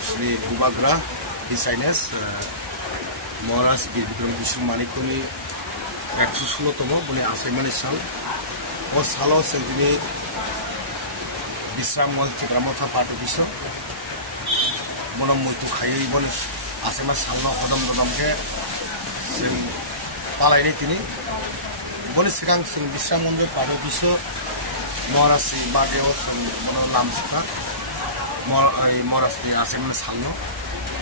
Sri Bubagra, His Highness Maharaj Birvikram Bishnu Manikoni Raksusulo Tomo Bune Asaimani Sal O Salo Sentini Bisram Mol Chikramotha Patu Bisho Bonam Mutu Khayi Bon Asema Salno Hodam Rodamke Sen Palaini Tini Boni Sikang Sen Bisram Monde Patu Bisho Maharaj Badeo Sen Bono Lamsika Maharaj Asaimani Salno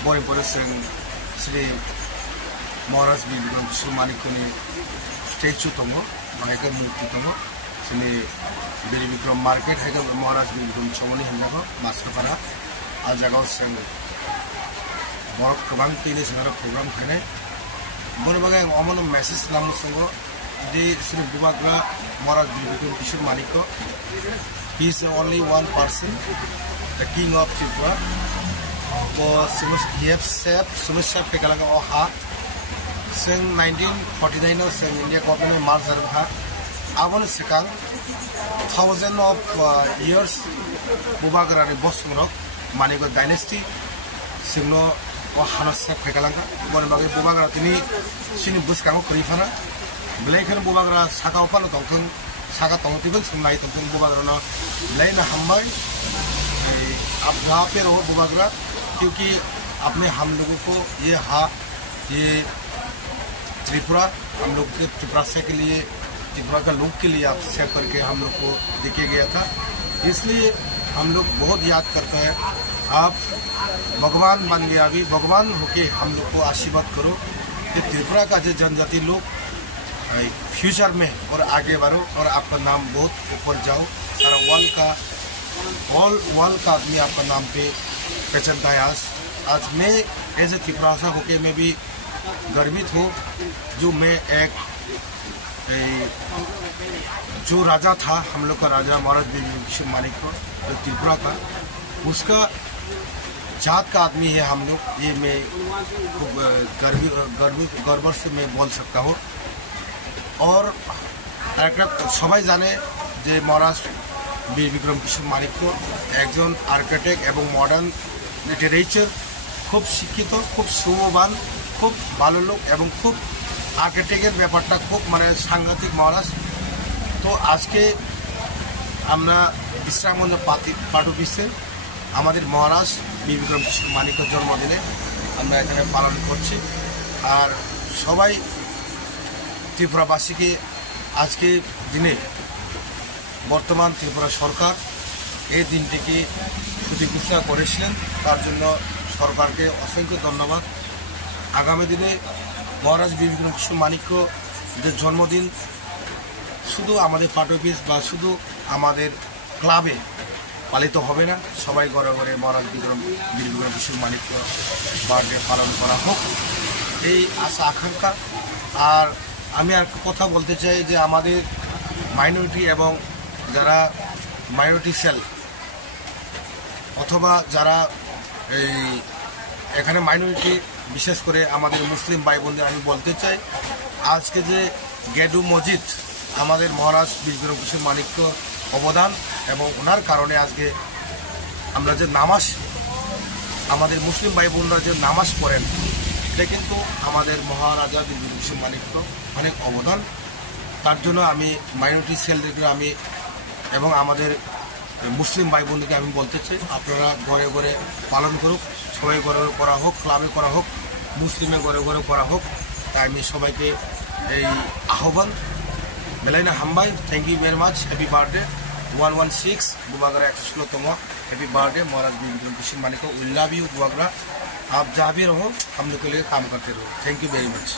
Boni Boriseng Sri Maharaj Birvikram Bishnu Manikoni statue Tomo Maheka Murti Tomo Sini Birvikram Market Hega Maharaj Birvikram Chomoni Hanjago Masterpara Ajago Seng Borok Program Tini Sengara Program Khane Boni Bagai Omono Message Lamu Sengo Di Sri Bubagra Maharaj Birvikram Bishnu Maniko He is only one person, the king of Tripura. He has served Sumisha Pekalaga Oha since 1949 Sen India Government Marzarha Avon Sekang thousands of years Bubagra Bosmurok Manigo dynasty Sino Ohanasa Pekalanga Bonabagi Bubagra Tini Sini Buskango Krifana Blake and Bubagra Saka Opan Tonkin Saka Tonkin some night of Bubagrana Lena Hambai Abha Pero Bubagra क्योंकि अपने हम लोगों को ये त्रिपुरा हम लोग के त्रिपुरा से के लिए त्रिपुरा का लोग के लिए आप सेव करके हम लोग को दिया गया था इसलिए हम लोग बहुत याद करते हैं आप भगवान बन गया अभी भगवान होके हम लोग को आशीर्वाद करो कि त्रिपुरा का जो जनजाति लोग फ्यूचर में और आगे बढ़ो और आपका नाम बहुत ऊपर जाओ, सारा वर्ल्ड का आदमी आपका नाम पे पहचानता है। आज मैं एज ए त्रिपुरासा होके मैं भी गर्वित हूँ, जो मैं एक जो राजा था, हम लोग का राजा महाराज बीरविक्रम किशोर मानिक को, जो त्रिपुरा का, उसका जात का आदमी है हम लोग। ये मैं गर्व से मैं बोल सकता हूँ। और सबाई जाने जे महाराज बीरविक्रम किशोर मानिक को একজন आर्किटेक्ट এবং मॉडर्न लिटारेचर, खूब शिक्षित, खूब শ্রমবান, खूब ভালো লোক এবং খুব আর্কিটেক্টের ব্যাপারটা খুব মানে সাংঘাতিক মহারাজ। তো আজকে আমরা বিশ্রামগঞ্জ পাট অফিসে আমাদের মহারাজ বীরবিক্রম কিশোর মানিকের জন্মদিনে আমরা এখানে পালন করছি। আর সবাই ত্রিপুরাবাসীকে আজকে দিনে বর্তমান ত্রিপুরা সরকার এই দিনটিকে ছুটি ঘোষণা করেছিলেন, তার জন্য সরকারকে অসংখ্য ধন্যবাদ। আগামী দিনে মহারাজ বীরবিক্রম কিশোর মানিক্য যে জন্মদিন শুধু আমাদের পাট অফিস বা শুধু আমাদের ক্লাবে পালিত হবে না, সবাই ঘরে ঘরে মহারাজ বীরবিক্রম কিশোর মানিক্য বার্থডে পালন করা হোক, এই আশা আকাঙ্ক্ষা। আর আমি আর কথা বলতে চাই যে আমাদের মাইনরিটি এবং যারা মাইনরিটি সেল অথবা যারা এই এখানে মাইনরিটি, বিশেষ করে আমাদের মুসলিম ভাই বোনদের আমি বলতে চাই, আজকে যে গেডু মসজিদ আমাদের মহারাজ বীরবিক্রম কিশোর মানিক্য অবদান এবং ওনার কারণে আজকে আমরা যে নামাজ, আমাদের মুসলিম ভাই বোনরা যে নামাজ পড়েন, এটা কিন্তু আমাদের মহারাজা বীরবিক্রম কিশোর মানিক্য অনেক অবদান। তার জন্য আমি মাইনরিটি সেলদেরকে আমি এবং আমাদের মুসলিম ভাই বোনদেরকে আমি বলতে চাই, আপনারা ঘরে ঘরে পালন করুক, সবাই ঘরে ঘরে করা হোক, ক্লাবে করা হোক, মুসলিমে ঘরে ঘরে করা হোক। তাই আমি সবাইকে এই আহ্বান মেলাইনা হাম্বাই। Thank you very much. Happy birthday 116 Bubagra 116तम happy birthday Maharaj Birbikram Kishore Manik. We love you Bubagra, आप जहाँ भी रहो हम लोग के लिए काम करते रहो। Thank you very much.